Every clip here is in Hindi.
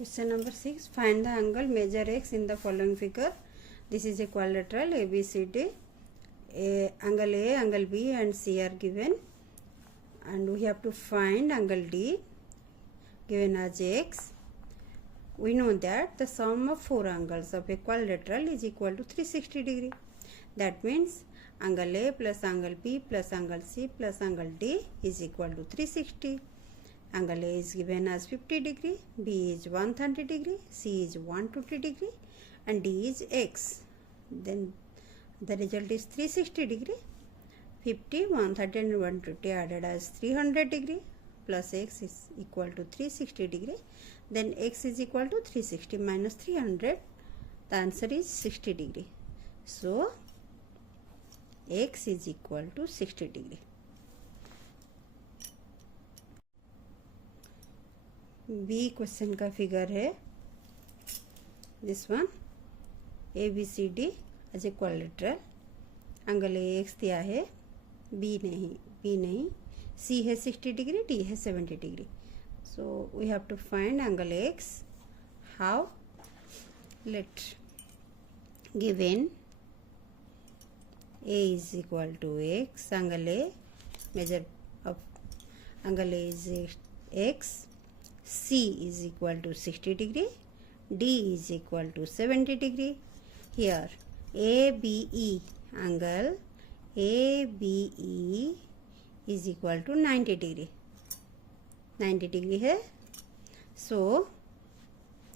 Question number 6. Find the angle measure x in the following figure. This is a quadrilateral ABCD. Angle A, angle B and C are given, and we have to find angle D given as x. We know that the sum of four angles of a quadrilateral is equal to 360 degree. That means angle A plus angle B plus angle C plus angle D is equal to 360. Angle A is given as 50 degree, B is 130 degree, C is 120 degree and D is x. Then the result is 360 degree. 50, 130 and 120 added as 300 degree plus x is equal to 360 degree. Then x is equal to 360 minus 300. The answer is 60 degree. So x is equal to 60 degree. B question का फिगर है this one A B C D as a quadrilateral. Angle A x दिया है, बी नहीं, सी है 60 डिग्री, डी है 70 degree. So we have to find angle x. How? Let given A is equal to x. Angle A measure of angle A is x. C is equal to 60 degree, D is equal to 70 degree. Here ABE angle ABE is equal to 90 degree. 90 degree है. So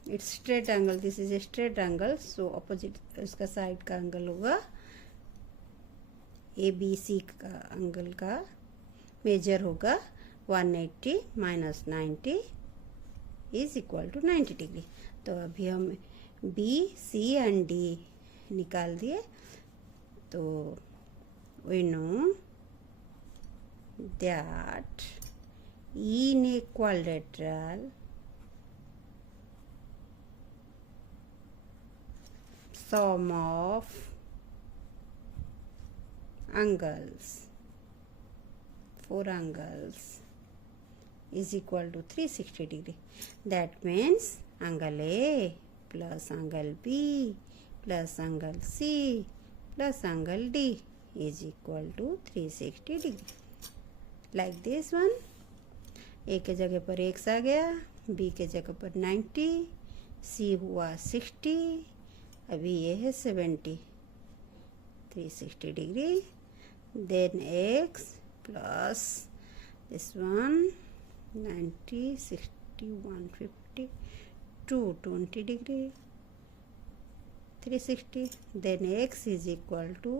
it's straight angle. This is a straight angle. So opposite इसका side का angle होगा ABC का angle का measure होगा 180 minus 90 is equal to 90 degree. तो अभी हम बी सी एंड डी निकाल दिए. तो we know that in a quadrilateral sum of angles, four angles is equal to 360 degree. That means angle A plus angle B plus angle C plus angle D is equal to 360 degree. Like this one. A के जगह पर x आ गया, B के जगह पर 90, C हुआ 60, अभी ये है 70. 360 degree. Then x plus this one 90, 60, 150, 220 degree, 360. Then x is equal to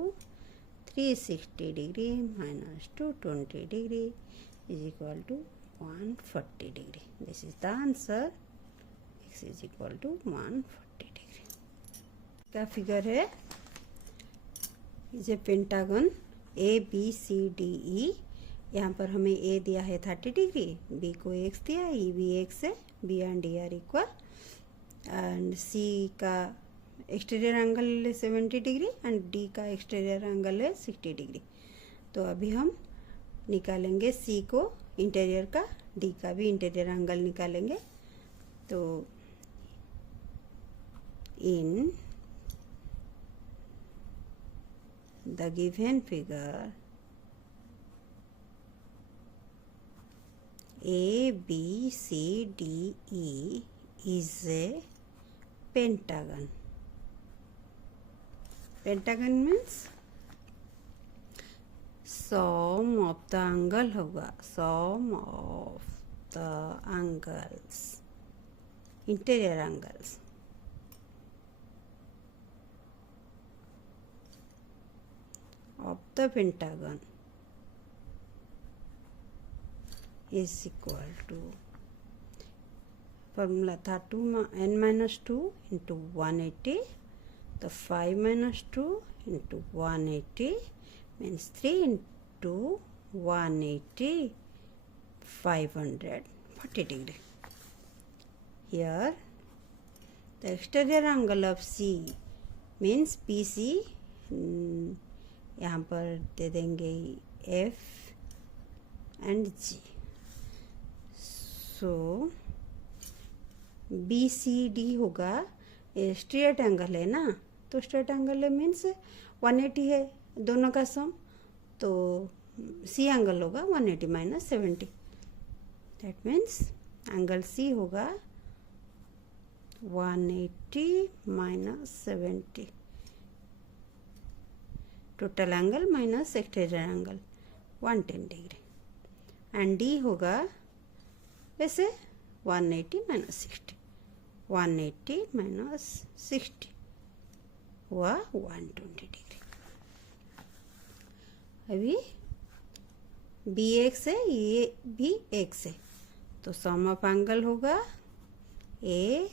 360 degree minus 220 degree is equal to 140 degree. This is the answer. X is equal to 140 degree. क्या फिगर है? Is a pentagon ABCDE. यहाँ पर हमें ए दिया है 30 डिग्री, बी को एक्स दिया, ई भी एक्स है, B and D are equal, and C का एक्सटीरियर एंगल है 70 डिग्री एंड डी का एक्सटीरियर एंगल है 60 डिग्री. तो अभी हम निकालेंगे सी को इंटीरियर का, डी का भी इंटीरियर एंगल निकालेंगे. तो in the given figure ABCDE is a pentagon. Pentagon means sum of the angle होगा, sum of the angles, interior angles. Of the pentagon is equal to, formula था n minus 2 into 180. तो 5 minus 2 into 180 means 3 into 180, 540 degree. Here the exterior angle of C means PC. यहाँ पर दे देंगे F and G. So B C D होगा, स्ट्रेट एंगल है ना, तो स्ट्रेट एंगल है मीन्स 180 है दोनों का सम, तो सी एंगल होगा 180 minus 70, that means angle C होगा 180 minus 70, total angle minus exterior angle 110 degree, and D होगा वैसे 180 माइनस 60, 180 माइनस 60 हुआ 120 डिग्री। अभी बी एक्स है, ये भी एक्स है, तो सम ऑफ एंगल होगा A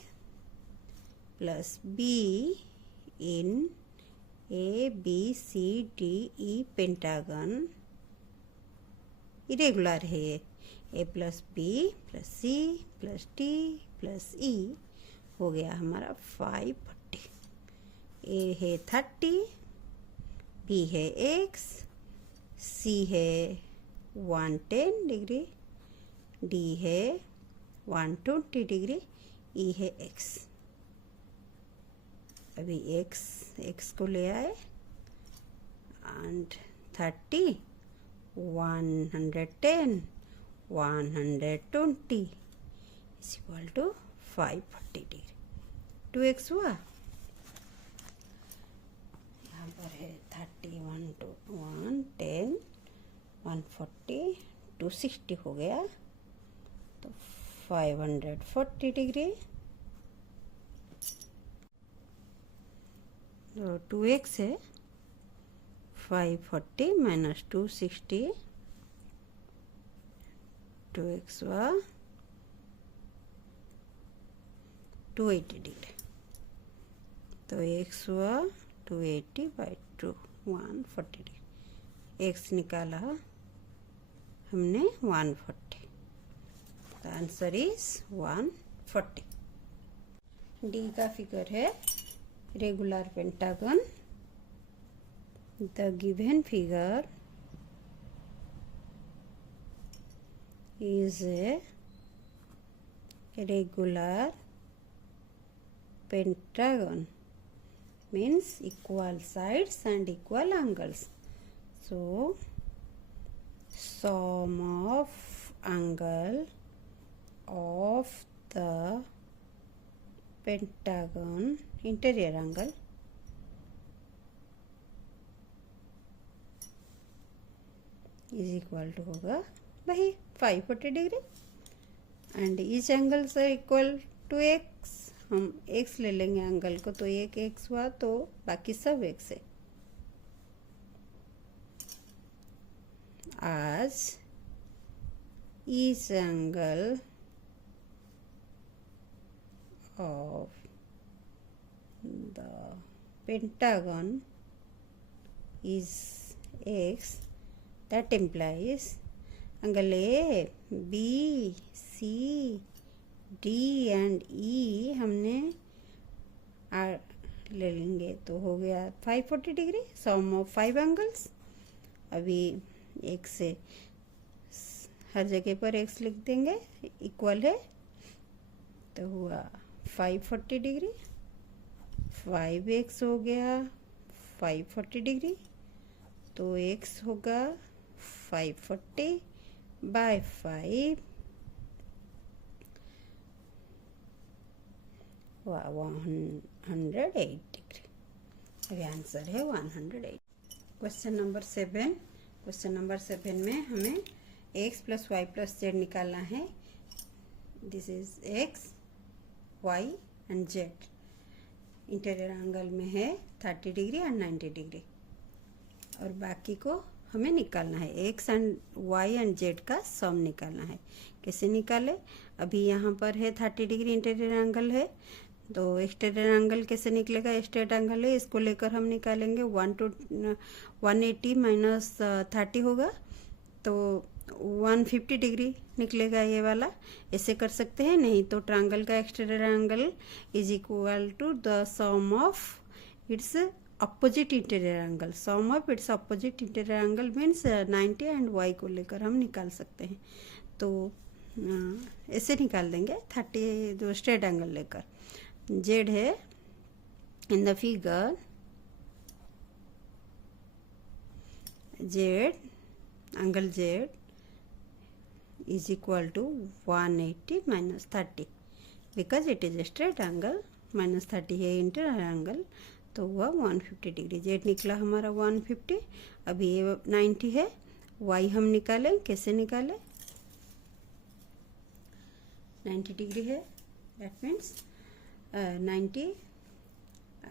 plus B in A B C D E pentagon, irregular है ये, A plus B plus C plus D plus E हो गया हमारा 540। ए है 30, बी है एक्स, सी है 110 डिग्री, डी है 120 डिग्री, ई है एक्स। अभी एक्स को ले आए and 30, 110, 120 is equal to 540 degree. 2x हुआ, यहाँ पर है 30, 110, 140, 260 हो गया, तो 540 डिग्री। तो 2x है 540 माइनस 260, 2x हुआ 280 डिग्री, तो x हुआ 280 बाई 2 140 डिग्री, x निकाला हमने 140, द आंसर इज 140। डी का फिगर है regular pentagon, the given figure is a regular pentagon, means equal sides and equal angles. So sum of angle of the pentagon, interior angle, is equal to होगा वही 540 डिग्री, एंड इस एंगल से इक्वल टू एक्स, हम एक्स ले लेंगे एंगल को, तो एक एक्स हुआ तो बाकी सब एक्स है। आज इस angle of the pentagon is x, that implies angle A B C D and E हमने ले लेंगे, तो हो गया 540 डिग्री, सम ऑफ 5 एंगल्स। अभी एक्स से हर जगह पर एक्स लिख देंगे, इक्वल है, तो हुआ 540 डिग्री, 5x हो गया 540 डिग्री, तो x होगा 540 बाय 5 108 डिग्री। अभी आंसर है 108। क्वेश्चन नंबर 7, क्वेश्चन नंबर 7 में हमें x plus Y plus z निकालना है। This is x, y and z। Interior angle में है 30 डिग्री एंड 90 डिग्री, और बाकी को हमें निकालना है, x and y and z का सम निकालना है। कैसे निकाले? अभी यहाँ पर है 30 डिग्री इंटीरियर एंगल है, तो एक्सटीरियर एंगल कैसे निकलेगा? स्ट्रेट एंगल है, इसको लेकर हम निकालेंगे 180 माइनस 30 होगा, तो 150 डिग्री निकलेगा ये वाला। ऐसे कर सकते हैं, नहीं तो ट्रायंगल का exterior angle is equal to the sum of its opposite interior angle. Sum of its opposite interior angle means 90 and y को लेकर हम निकाल सकते हैं। तो ऐसे निकाल देंगे 30 जो स्ट्रेट एंगल लेकर। जेड है in the figure, Z angle Z is equal to 180 minus 30 because it is a straight angle, minus 30 है इंटर एंगल तो हुआ 150 डिग्री। जेड निकला हमारा 150। अभी ये 90 है, वाई हम निकालें, कैसे निकालें? 90 डिग्री है, दैट मीन्स 90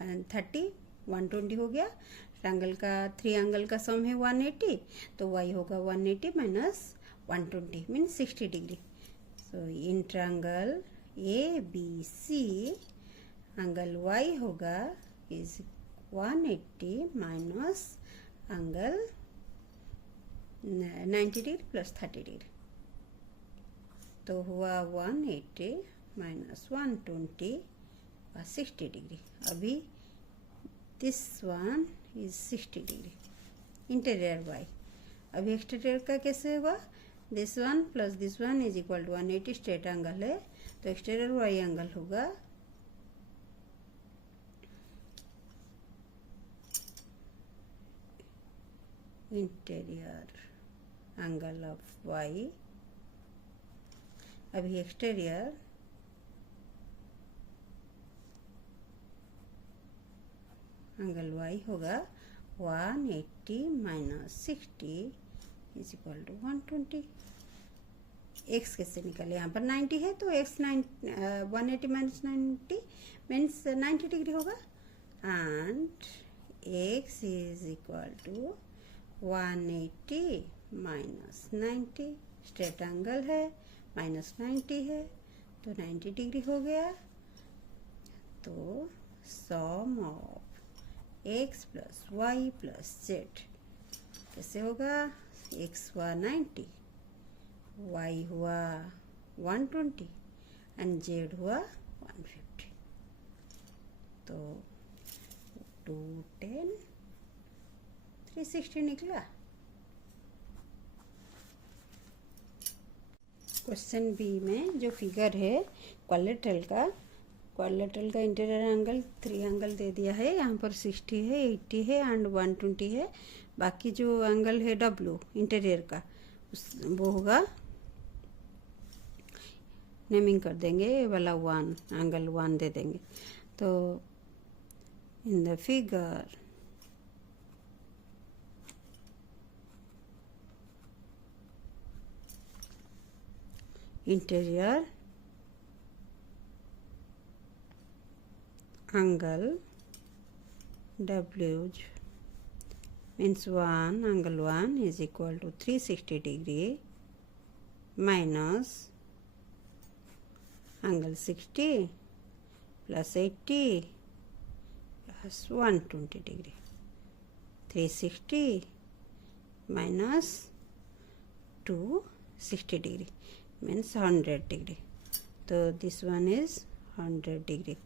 एंड 30 120 हो गया। ट्रायंगल का 3 एंगल का सम है 180, तो वाई होगा 180 minus 120 means 60 degree. So in triangle A B C angle Y होगा is 180 minus angle 90 degree plus 30 degree, तो हुआ 180 माइनस 120 और 60 डिग्री। अभी this one is 60 degree interior Y. अभी एक्सटीरियर का कैसे होगा? This one plus this one is equal to 180 straight angle है, तो एक्सटीरियर वाई एंगल होगा इंटीरियर एंगल ऑफ वाई। अभी एक्सटीरियर एंगल वाई होगा 180 minus 60 is equal to 120। X कैसे निकाले? यहाँ पर 90 है तो एक्स 180 माइनस 90 मीन्स 90 डिग्री होगा, and x is equal to 180 minus 90। Straight angle है, माइनस 90 है तो 90 डिग्री हो गया। तो sum of x plus Y plus Z कैसे होगा? एक्स हुआ 90, वाई हुआ 120 एंड जेड हुआ 150, तो 210 360 निकला। क्वेश्चन बी में जो फिगर है क्वाड्रिलेटरल का इंटीरियर एंगल 3 एंगल दे दिया है। यहाँ पर 60 है, 80 है एंड 120 है। बाकी जो एंगल है डब्ल्यू इंटीरियर का वो होगा, नेमिंग कर देंगे, ये वाला 1 एंगल 1 दे देंगे। तो in the figure interior angle W means 1 angle 1 is equal to 360 degree minus angle 60 plus 80 plus 120 degree. 360 minus 260 degree means 100 degree. तो this one is 100 degree.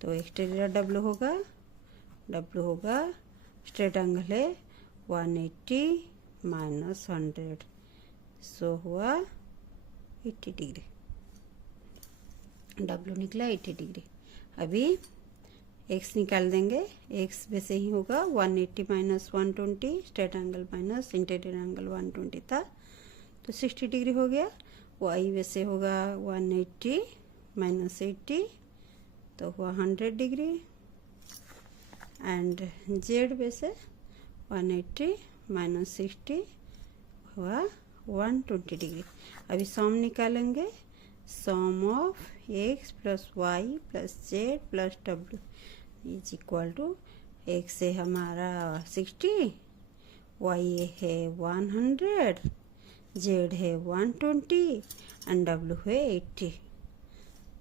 तो एक्सटीरियर W होगा स्ट्रेट एंगल है 180 माइनस 100, सो हुआ 80 डिग्री। W निकला 80 डिग्री। अभी x निकाल देंगे, x वैसे ही होगा 180 minus 120, straight angle minus interior angle 120 था तो 60 डिग्री हो गया। y वैसे होगा 180 माइनस 80 तो हुआ 100 डिग्री, एंड z वैसे 180 माइनस 60 हुआ 120 डिग्री। अभी सम निकालेंगे, sum of x plus Y plus Z plus W is equal to x है हमारा 60, y है 100, z है 120 एंड w है 80,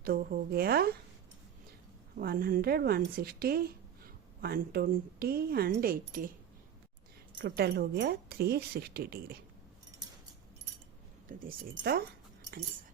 तो हो गया 100 160 120 एंड 80, टोटल हो गया 360 डिग्री। तो दिस इज द आंसर।